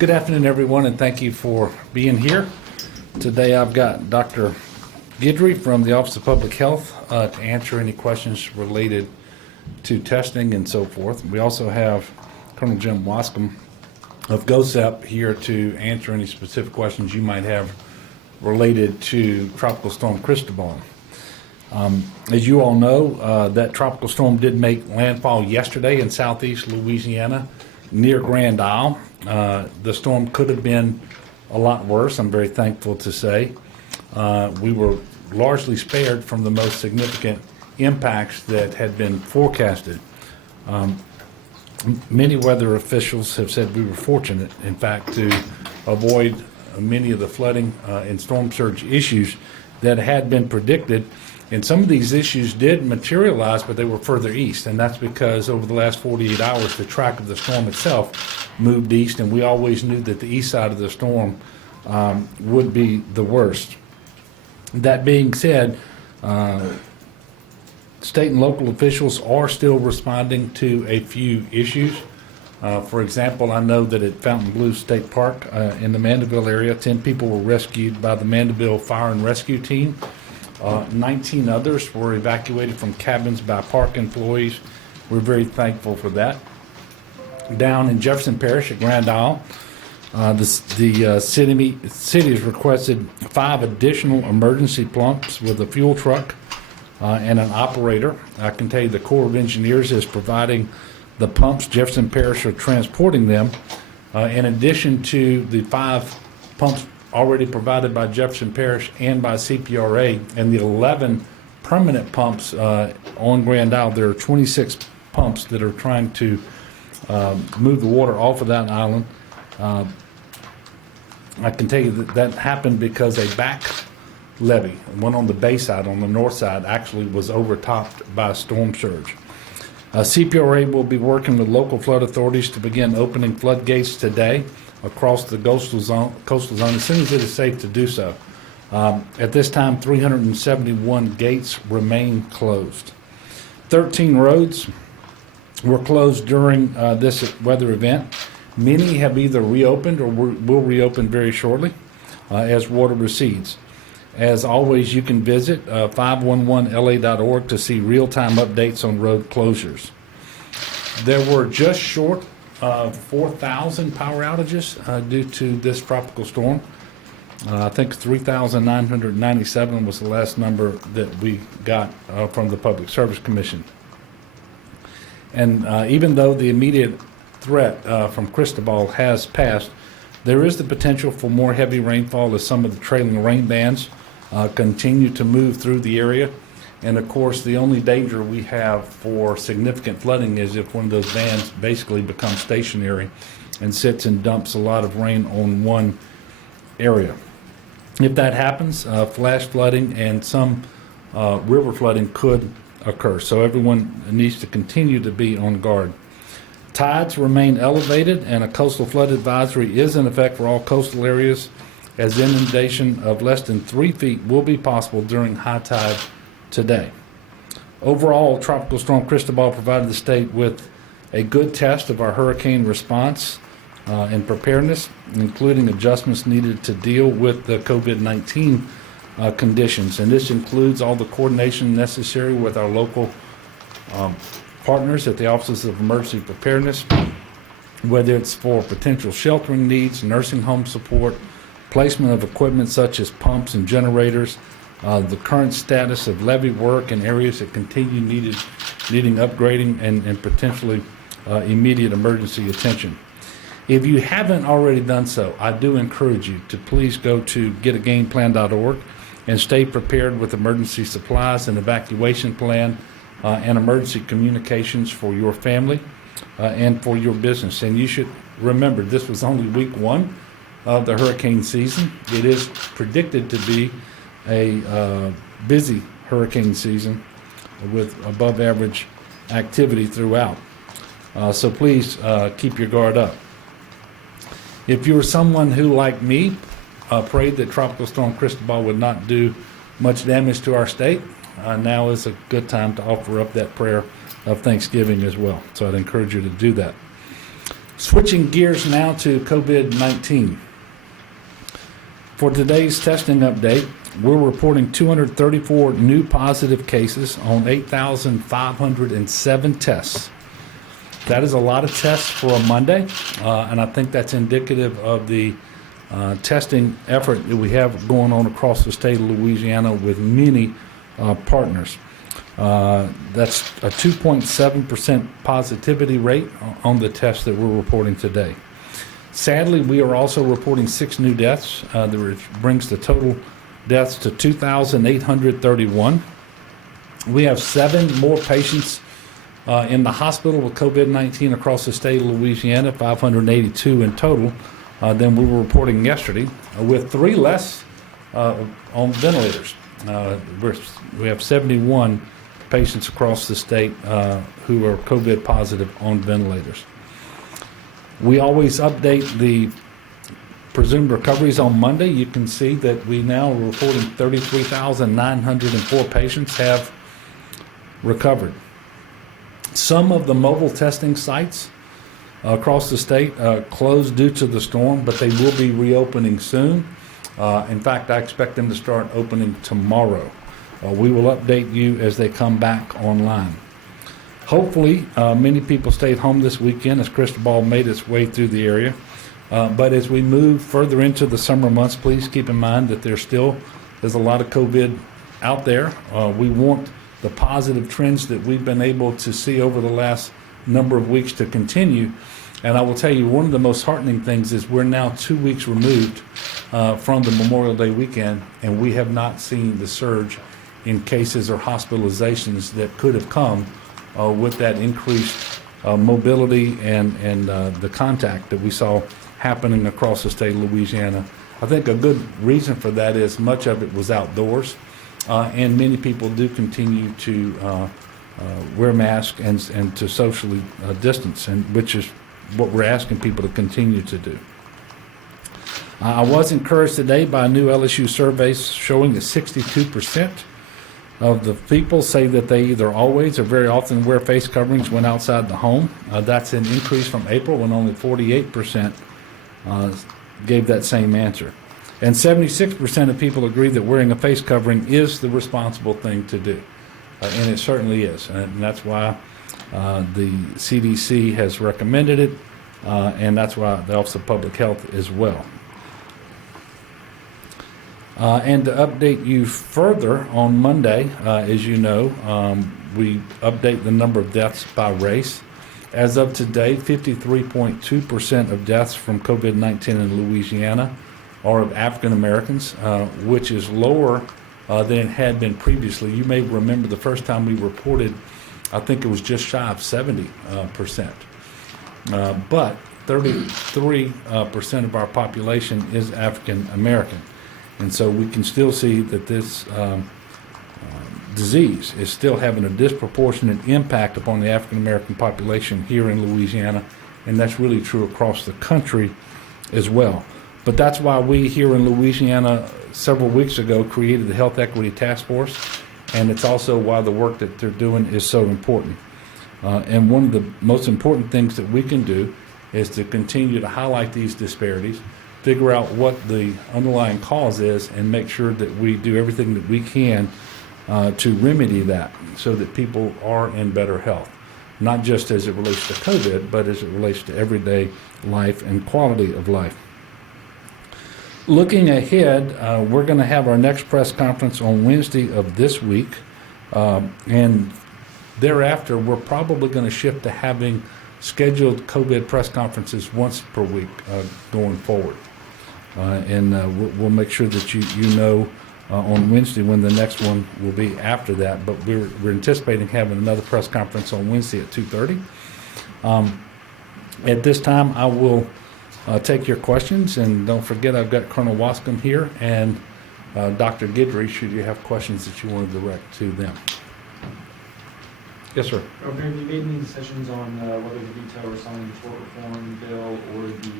Good afternoon, everyone, and thank you for being here. Today I've got Dr. Guidry from the Office of Public Health to answer any questions related to testing and so forth. We also have Colonel Jim Wascom of GOSEP here to answer any specific questions you might have related to Tropical Storm Cristobal. As you all know, that tropical storm did make landfall yesterday in southeast Louisiana near Grand Isle. The storm could have been a lot worse, I'm very thankful to say. We were largely spared from the most significant impacts that had been forecasted. Many weather officials have said we were fortunate, in fact, to avoid many of the flooding and storm surge issues that had been predicted. And some of these issues did materialize, but they were further east. And that's because over the last 48 hours, the track of the storm itself moved east. And we always knew that the east side of the storm would be the worst. That being said, state and local officials are still responding to a few issues. For example, I know that at Fontainebleau State Park in the Mandeville area, 10 people were rescued by the Mandeville Fire and Rescue Team. 19 others were evacuated from cabins by park employees. We're very thankful for that. Down in Jefferson Parish at Grand Isle, the city has requested 5 additional emergency pumps with a fuel truck and an operator. I can tell you the Corps of Engineers is providing the pumps. Jefferson Parish are transporting them. In addition to the 5 pumps already provided by Jefferson Parish and by CPRA, and the 11 permanent pumps on Grand Isle. There are 26 pumps that are trying to move the water off of that island. I can tell you that happened because a back levee, one on the bay side, on the north side, actually was overtopped by a storm surge. CPRA will be working with local flood authorities to begin opening floodgates today across the coastal zone as soon as it is safe to do so. At this time, 371 gates remain closed. 13 roads were closed during this weather event. Many have either reopened or will reopen very shortly as water recedes. As always, you can visit 511la.org to see real-time updates on road closures. There were just short of 4,000 power outages due to this tropical storm. I think 3,997 was the last number that we got from the Public Service Commission. And even though the immediate threat from Cristobal has passed, there is the potential for more heavy rainfall as some of the trailing rain bands continue to move through the area. And of course, the only danger we have for significant flooding is if one of those bands basically becomes stationary and sits and dumps a lot of rain on one area. If that happens, flash flooding and some river flooding could occur. So everyone needs to continue to be on guard. Tides remain elevated and a coastal flood advisory is in effect for all coastal areas, as inundation of less than 3 feet will be possible during high tide today. Overall, Tropical Storm Cristobal provided the state with a good test of our hurricane response and preparedness, including adjustments needed to deal with the COVID-19 conditions. And this includes all the coordination necessary with our local partners at the Offices of Emergency Preparedness, whether it's for potential sheltering needs, nursing home support, placement of equipment such as pumps and generators, the current status of levee work in areas that continue needing upgrading and potentially immediate emergency attention. If you haven't already done so, I do encourage you to please go to getagameplan.org and stay prepared with emergency supplies and evacuation plan and emergency communications for your family and for your business. And you should remember, this was only week 1 of the hurricane season. It is predicted to be a busy hurricane season with above average activity throughout. So please keep your guard up. If you were someone who, like me, prayed that Tropical Storm Cristobal would not do much damage to our state, now is a good time to offer up that prayer of thanksgiving as well. So I'd encourage you to do that. Switching gears now to COVID-19. For today's testing update, we're reporting 234 new positive cases on 8,507 tests. That is a lot of tests for a Monday, and I think that's indicative of the testing effort that we have going on across the state of Louisiana with many partners. That's a 2.7% positivity rate on the tests that we're reporting today. Sadly, we are also reporting 6 new deaths, which brings the total deaths to 2,831. We have 7 more patients in the hospital with COVID-19 across the state of Louisiana, 582 in total, than we were reporting yesterday, with 3 less on ventilators. We have 71 patients across the state who are COVID positive on ventilators. We always update the presumed recoveries on Monday. You can see that we now are reporting 33,904 patients have recovered. Some of the mobile testing sites across the state closed due to the storm, but they will be reopening soon. In fact, I expect them to start opening tomorrow. We will update you as they come back online. Hopefully, many people stayed home this weekend as Cristobal made its way through the area. But as we move further into the summer months, please keep in mind that there's a lot of COVID out there. We want the positive trends that we've been able to see over the last number of weeks to continue. And I will tell you, one of the most heartening things is we're now 2 weeks removed from the Memorial Day weekend, and we have not seen the surge in cases or hospitalizations that could have come with that increased mobility and the contact that we saw happening across the state of Louisiana. I think a good reason for that is much of it was outdoors, and many people do continue to wear masks and to socially distance, and which is what we're asking people to continue to do. I was encouraged today by a new LSU survey showing that 62% of the people say that they either always or very often wear face coverings when outside the home. That's an increase from April when only 48% gave that same answer. And 76% of people agree that wearing a face covering is the responsible thing to do. And it certainly is. And that's why the CDC has recommended it, and that's why the Office of Public Health as well. And to update you further, on Monday, as you know, we update the number of deaths by race. As of today, 53.2% of deaths from COVID-19 in Louisiana are of African Americans, which is lower than it had been previously. You may remember the first time we reported, I think it was just shy of 70%. But 33% of our population is African American. And so we can still see that this disease is still having a disproportionate impact upon the African American population here in Louisiana, and that's really true across the country as well. But that's why we here in Louisiana several weeks ago created the Health Equity Task Force, and it's also why the work that they're doing is so important. And one of the most important things that we can do is to continue to highlight these disparities, figure out what the underlying cause is, and make sure that we do everything that we can to remedy that so that people are in better health, not just as it relates to COVID, but as it relates to everyday life and quality of life. Looking ahead, we're going to have our next press conference on Wednesday of this week, and thereafter we're probably going to shift to having scheduled COVID press conferences once per week going forward. And we'll make sure that you know on Wednesday when the next one will be after that. But we're anticipating having another press conference on Wednesday at 2:30. At this time, I will take your questions, and don't forget I've got Colonel Wascom here and Dr. Guidry, should you have questions that you want to direct to them. Yes, sir. Governor, have you made any decisions on whether to veto or sign the tort reform bill or the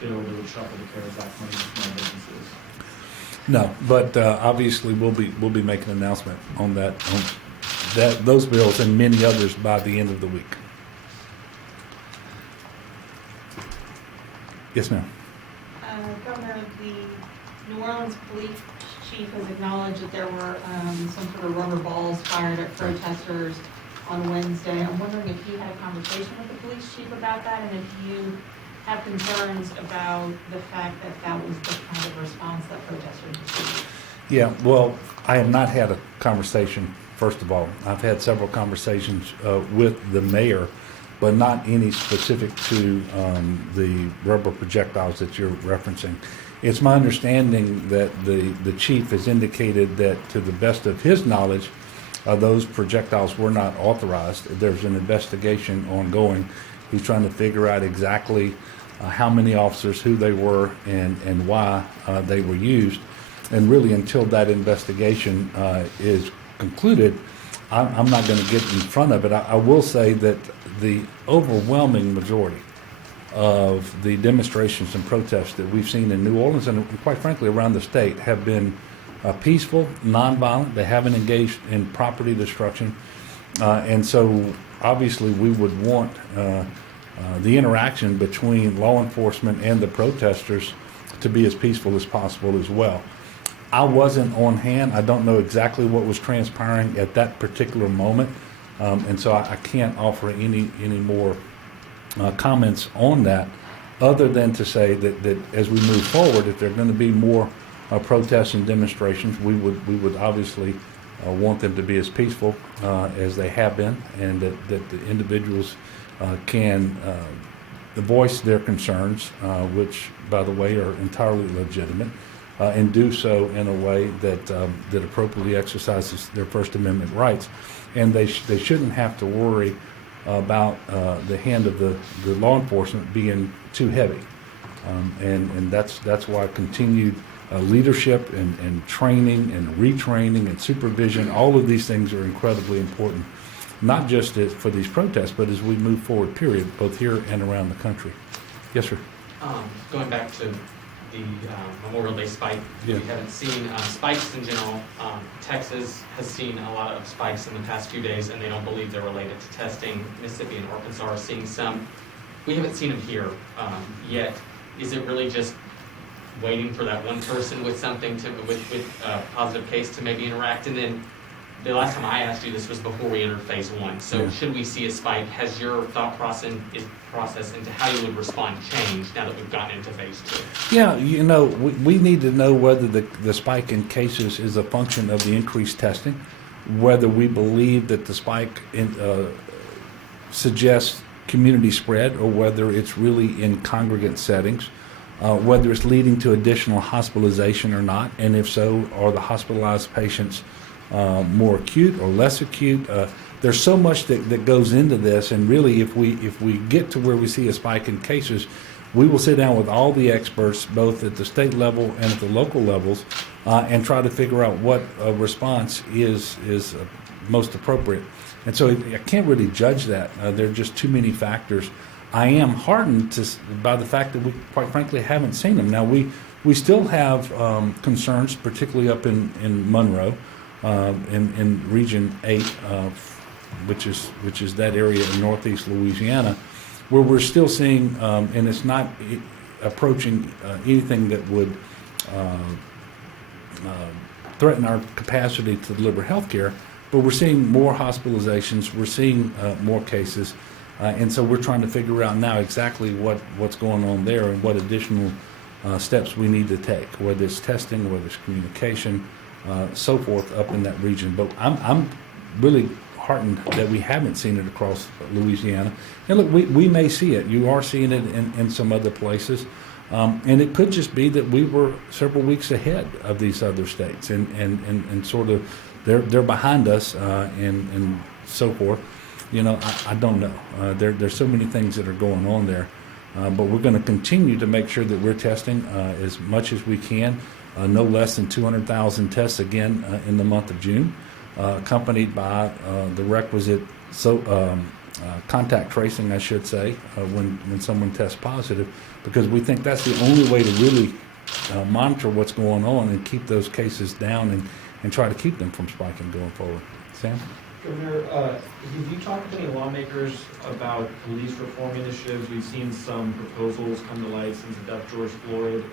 bill that would shuffle the CARES Act money to small businesses? No, but obviously we'll be making an announcement on those bills and many others by the end of the week. Yes, ma'am. Governor, the New Orleans police chief has acknowledged that there were some sort of rubber balls fired at protesters on Wednesday. I'm wondering if you had a conversation with the police chief about that, and if you have concerns about the fact that that was the kind of response that protesters received. Yeah, well, I have not had a conversation, first of all. I've had several conversations with the mayor, but not any specific to the rubber projectiles that you're referencing. It's my understanding that the chief has indicated that, to the best of his knowledge, those projectiles were not authorized. There's an investigation ongoing. He's trying to figure out exactly how many officers, who they were, and why they were used. And really, until that investigation is concluded, I'm not going to get in front of it. I will say that the overwhelming majority of the demonstrations and protests that we've seen in New Orleans and quite frankly around the state have been peaceful, nonviolent. They haven't engaged in property destruction. And so obviously we would want the interaction between law enforcement and the protesters to be as peaceful as possible as well. I wasn't on hand. I don't know exactly what was transpiring at that particular moment. And so I can't offer any more comments on that, other than to say that as we move forward, if there are going to be more protests and demonstrations, we would obviously want them to be as peaceful as they have been, and that the individuals can voice their concerns, which, by the way, are entirely legitimate, and do so in a way that appropriately exercises their First Amendment rights. And they shouldn't have to worry about the hand of the law enforcement being too heavy. And that's why continued leadership and training and retraining and supervision, all of these things are incredibly important, not just for these protests, but as we move forward, period, both here and around the country. Yes, sir. Going back to the Memorial Day spike, Yeah. we haven't seen spikes in general. Texas has seen a lot of spikes in the past few days, and they don't believe they're related to testing. Mississippi and Arkansas are seeing some. We haven't seen them here yet. Is it really just waiting for that one person with something with a positive case to maybe interact? And then the last time I asked you this was before we entered phase one. So Yeah. should we see a spike? Has your thought process into how you would respond changed now that we've gotten into phase two? Yeah, we need to know whether the spike in cases is a function of the increased testing, whether we believe that the spike suggests community spread, or whether it's really in congregate settings, whether it's leading to additional hospitalization or not, and if so, are the hospitalized patients more acute or less acute? There's so much that goes into this, and really, if we get to where we see a spike in cases, we will sit down with all the experts, both at the state level and at the local levels, and try to figure out what response is most appropriate. And so I can't really judge that. There are just too many factors. I am heartened by the fact that we, quite frankly, haven't seen them. Now, we still have concerns, particularly up in Monroe, in Region 8, which is that area in northeast Louisiana, where we're still seeing, and it's not approaching anything that would threaten our capacity to deliver health care, but we're seeing more hospitalizations, we're seeing more cases, and so we're trying to figure out now exactly what's going on there and what additional steps we need to take, whether it's testing, whether it's communication, so forth up in that region. But I'm really heartened that we haven't seen it across Louisiana. And look, we may see it. You are seeing it in some other places. And it could just be that we were several weeks ahead of these other states and sort of they're behind us and so forth. I don't know. There's so many things that are going on there. But we're going to continue to make sure that we're testing as much as we can. No less than 200,000 tests again in the month of June, accompanied by the requisite contact tracing, I should say, when someone tests positive, because we think that's the only way to really monitor what's going on and keep those cases down and try to keep them from spiking going forward. Sam? Governor, have you talked to any lawmakers about police reform initiatives? We've seen some proposals come to light since the death of George Floyd,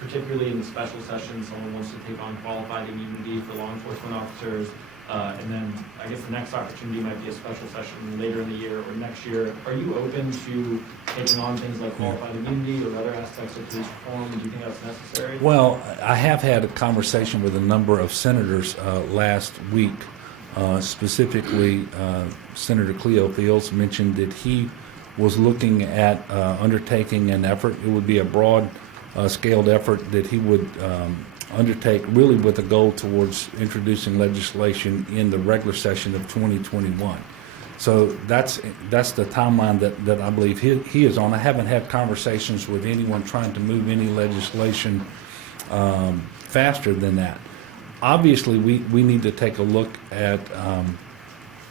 particularly in the special session. Someone wants to take on qualified immunity for law enforcement officers. And then I guess the next opportunity might be a special session later in the year or next year. Are you open to taking on things like qualified immunity or other aspects of police reform? Do you think that's necessary? Well, I have had a conversation with a number of senators last week. Specifically, Senator Cleo Fields mentioned that he was looking at undertaking an effort. It would be a broad scaled effort that he would undertake really with a goal towards introducing legislation in the regular session of 2021. So that's the timeline that I believe he is on. I haven't had conversations with anyone trying to move any legislation faster than that. Obviously, we need to take a look at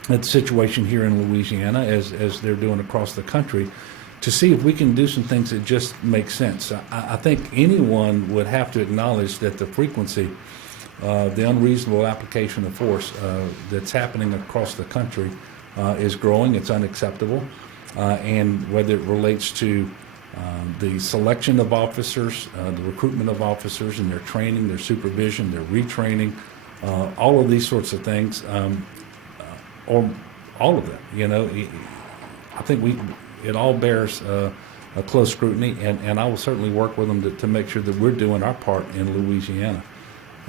the situation here in Louisiana, as they're doing across the country, to see if we can do some things that just make sense. I think anyone would have to acknowledge that the frequency, the unreasonable application of force that's happening across the country is growing. It's unacceptable. And whether it relates to the selection of officers, the recruitment of officers, and their training, their supervision, their retraining, all of these sorts of things, or all of them. You know, I think it all bears a close scrutiny, and I will certainly work with them to make sure that we're doing our part in Louisiana.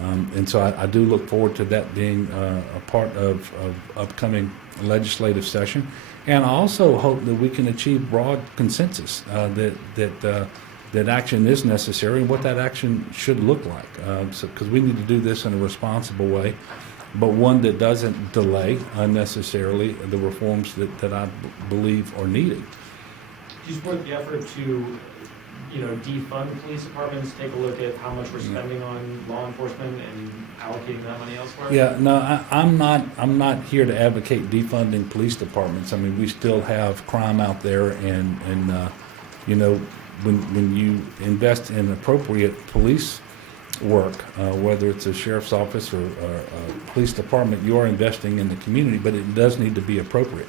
And so I do look forward to that being a part of upcoming legislative session. And I also hope that we can achieve broad consensus that action is necessary and what that action should look like. Because we need to do this in a responsible way, but one that doesn't delay unnecessarily the reforms that I believe are needed. Do you support the effort to, defund police departments, take a look at how much we're spending on law enforcement and allocating that money elsewhere? Yeah, no, I'm not here to advocate defunding police departments. I mean, we still have crime out there, and when you invest in appropriate police work, whether it's a sheriff's office or a police department, you are investing in the community, but it does need to be appropriate,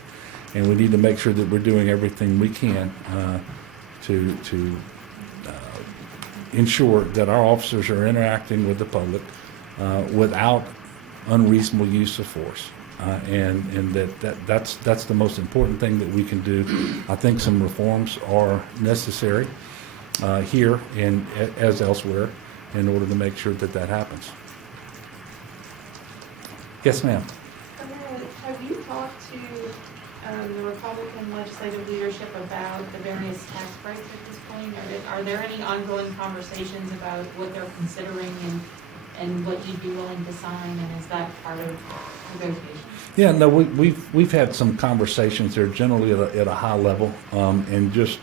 and we need to make sure that we're doing everything we can to ensure that our officers are interacting with the public without unreasonable use of force, and that's the most important thing that we can do. I think some reforms are necessary here and as elsewhere in order to make sure that happens. Yes, ma'am. Have you talked to the Republican legislative leadership about the various tax breaks at this point? Are there any ongoing conversations about what they're considering and what you'd be willing to sign, and is that part of negotiations? Yeah, no, we've had some conversations there, generally at a high level, and just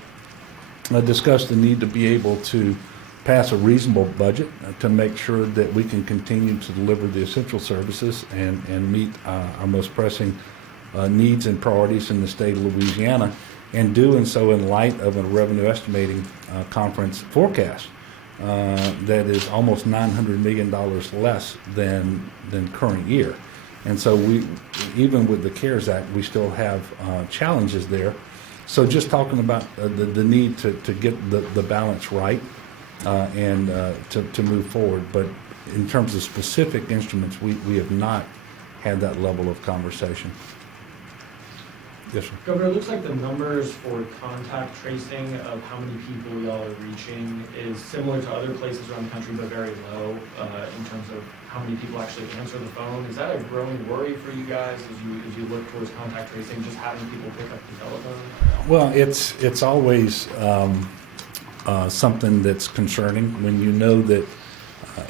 discussed the need to be able to pass a reasonable budget to make sure that we can continue to deliver the essential services and meet our most pressing needs and priorities in the state of Louisiana, and doing so in light of a revenue estimating conference forecast that is almost $900 million less than current year. And so even with the CARES Act, we still have challenges there. So just talking about the need to get the balance right and to move forward. But in terms of specific instruments, we have not had that level of conversation. Yes, sir. Governor, it looks like the numbers for contact tracing of how many people y'all are reaching is similar to other places around the country, but very low in terms of how many people actually answer the phone. Is that a growing worry for you guys as you look towards contact tracing, just having people pick up the telephone? Well, it's always something that's concerning when you know that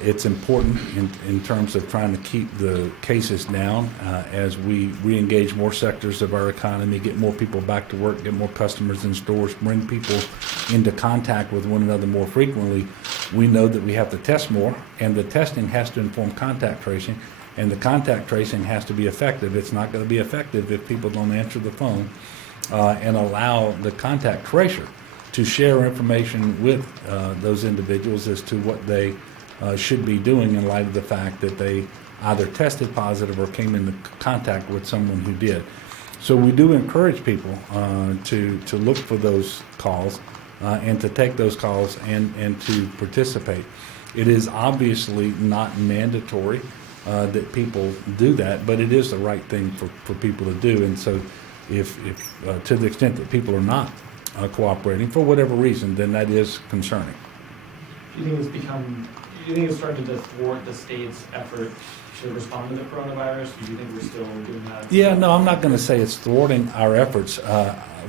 it's important in terms of trying to keep the cases down as we re-engage more sectors of our economy, get more people back to work, get more customers in stores, bring people into contact with one another more frequently. We know that we have to test more, and the testing has to inform contact tracing, and the contact tracing has to be effective. It's not going to be effective if people don't answer the phone and allow the contact tracer to share information with those individuals as to what they should be doing in light of the fact that they either tested positive or came into contact with someone who did. So we do encourage people to look for those calls and to take those calls and to participate. It is obviously not mandatory that people do that, but it is the right thing for people to do. And so if to the extent that people are not cooperating for whatever reason, then that is concerning. Do you think it's starting to thwart the state's effort to respond to the coronavirus? Do you think we're still doing that? Yeah, no, I'm not going to say it's thwarting our efforts.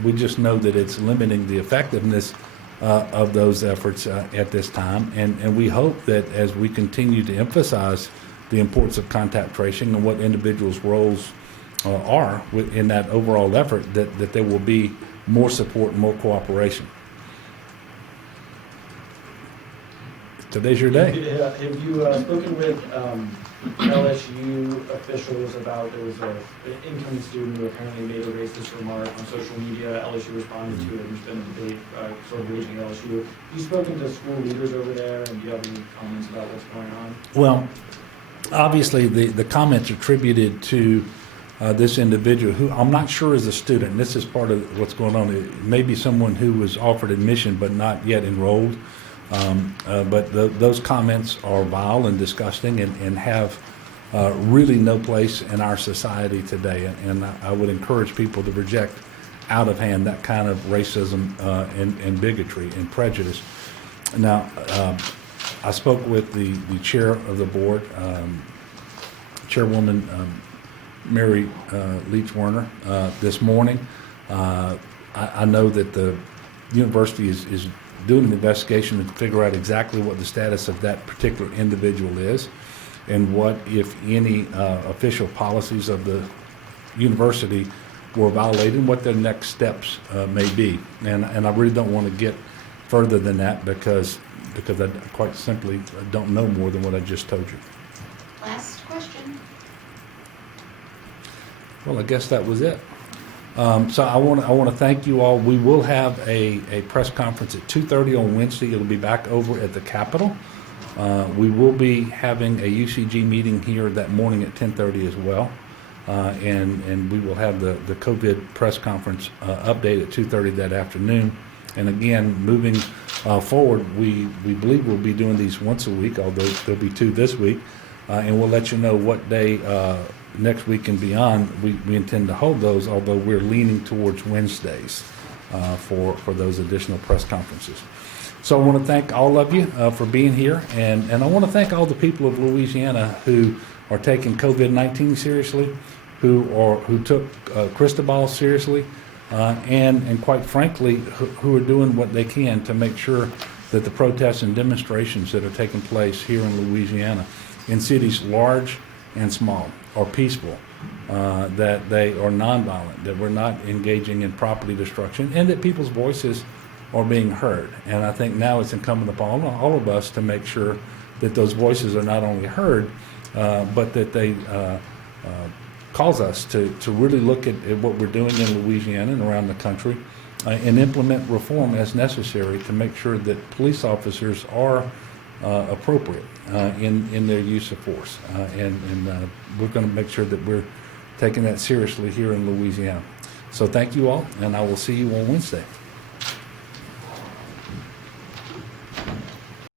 We just know that it's limiting the effectiveness of those efforts at this time. And we hope that as we continue to emphasize the importance of contact tracing and what individuals' roles are in that overall effort, that there will be more support and more cooperation. Today's your day. Have you spoken with LSU officials about, there was an incoming student who apparently made a racist remark on social media? LSU responded to it, and there's been a debate sort of raging at LSU. Have you spoken to school leaders over there, and do you have any comments about what's going on? Well, obviously, the comments attributed to this individual, who I'm not sure is a student. This is part of what's going on. It may be someone who was offered admission but not yet enrolled. But those comments are vile and disgusting and have really no place in our society today. And I would encourage people to reject out of hand that kind of racism and bigotry and prejudice. Now, I spoke with the chair of the board, Chairwoman Mary Leach Werner, this morning. I know that the university is doing an investigation to figure out exactly what the status of that particular individual is and what, if any, official policies of the university were violated and what their next steps may be. And I really don't want to get further than that because I quite simply don't know more than what I just told you. Last question. Well, I guess that was it. So I want to thank you all. We will have a press conference at 2:30 on Wednesday. It'll be back over at the Capitol. We will be having a UCG meeting here that morning at 10:30 as well. And we will have the COVID press conference update at 2:30 that afternoon. And again, moving forward, we believe we'll be doing these once a week, although there'll be two this week. And we'll let you know what day next week and beyond we intend to hold those, although we're leaning towards Wednesdays for those additional press conferences. So I want to thank all of you for being here, and I want to thank all the people of Louisiana who are taking COVID-19 seriously, who took Cristobal seriously, and quite frankly, who are doing what they can to make sure that the protests and demonstrations that are taking place here in Louisiana, in cities large and small, are peaceful, that they are nonviolent, that we're not engaging in property destruction, and that people's voices are being heard. And I think now it's incumbent upon all of us to make sure that those voices are not only heard, but that they cause us to really look at what we're doing in Louisiana and around the country and implement reform as necessary to make sure that police officers are appropriate in their use of force. And we're going to make sure that we're taking that seriously here in Louisiana. So thank you all, and I will see you on Wednesday.